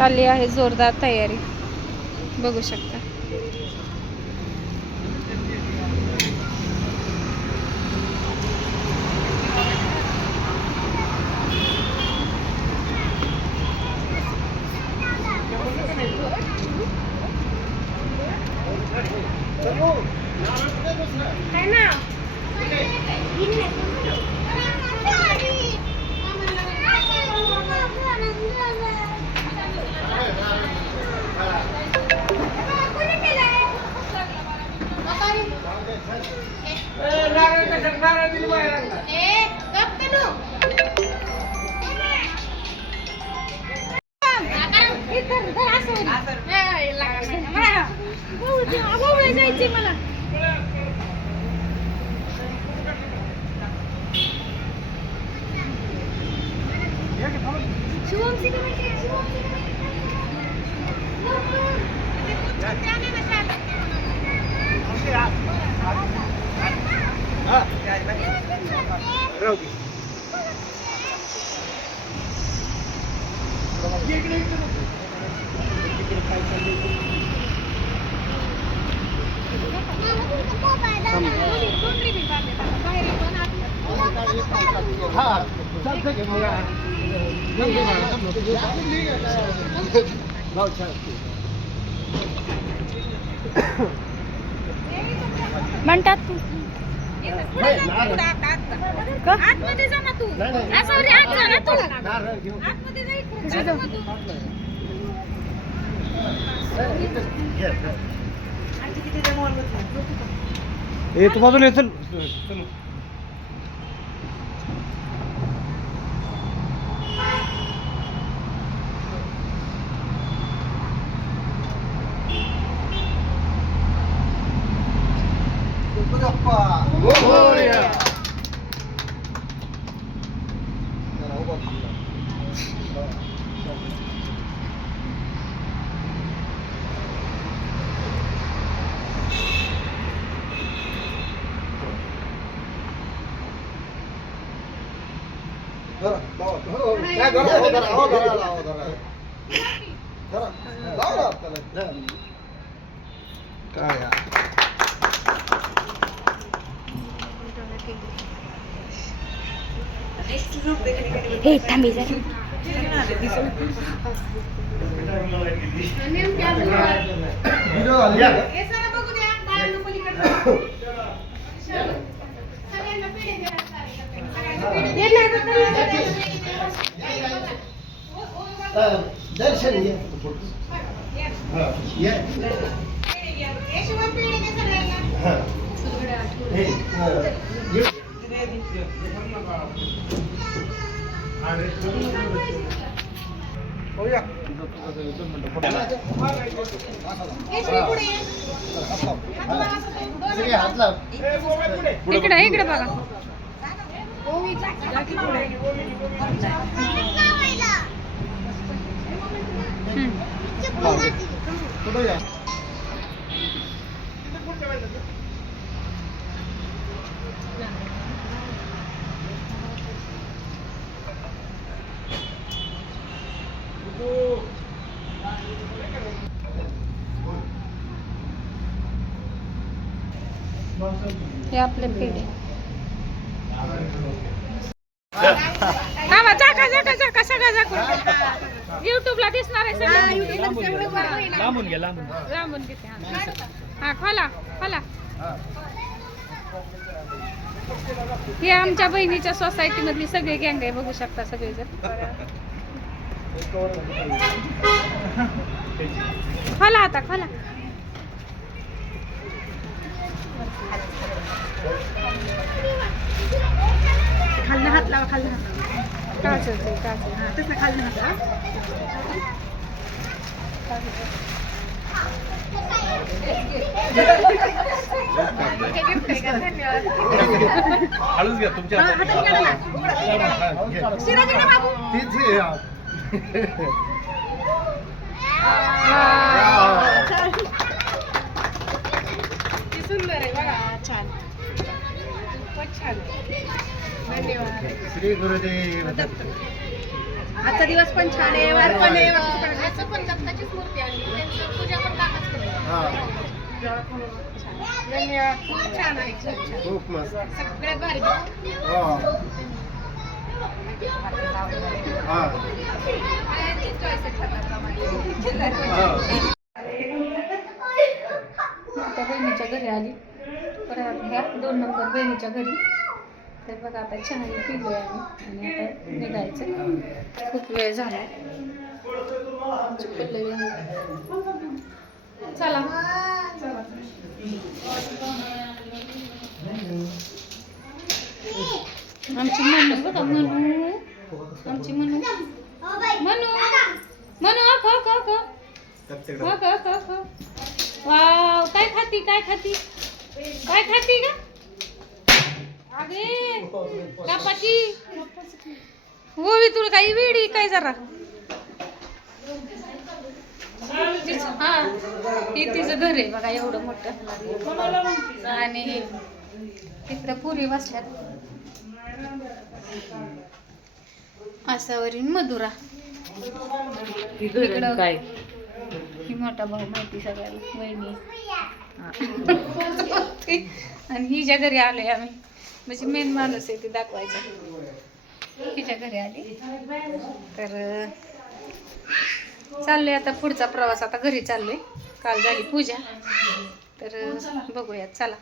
चालली आहे जोरदार तयारी बघू शकता. म्हणतात तू आतमध्ये जा ना तू. सॉरी आत जा ना तू. आतमध्ये जा ए तू बाजूला ये, चल चल. हे थांबी जा. दर्शन इकडे इकडे बघा. हे आपले पेढे. जाका जाका जाका सगळं जाकून युट्यूबला दिसणार आहे सगळं. लांबून घे, लांबून लांबून घेते. हा खोला खोला. हे आमच्या बहिणीच्या सोसायटी मधली सगळी गँग आहे बघू शकता सगळेजण. खोला आता खोला. खालना हात लावा. खालना हात काचल काचल. हा तसं खालना हात. हळूच घ्या तुमच्या सुंदर आहे बघा. छान खूपच छान. धन्यवाद. श्री गुरुदेव. आजचा दिवस पण छान आहे, वार पण आहे, असं पण दत्ताचीच मूर्ती आहे त्यांची पूजा पण काकाच करतो. धन्यवाद. खूप छान आहे, खूप छान. खूप मस्त. सगळ्यात भारी आता बहिणीच्या घरी आली परत ह्या 2 नंबर बहिणीच्या घरी. तर बघा आता चहा पिलोय आम्ही आणि आता निघायचं. खूप वेळ झाला. चला आमची मनू बघा, मनू आमची मनू मनू मनू वाव, काय खाती काय खाती काय खाती का अगे कापाची होवी तुला काही वेडी काय जरा हा हे तिचं घर आहे बघा एवढं मोठं आणि तिकडं पुरी बसल्यात आसावरील मधुरा इकडं काय ही मोठा भाऊ माहिती सगळ्याला वहिनी आणि हिच्या घरी आलोय आम्ही म्हणजे मेन माणूस आहे ती दाखवायचा हिच्या घरी आली. तर चाललोय आता पुढचा प्रवास. आता घरी चाललोय. काल झाली पूजा तर बघूयात चला.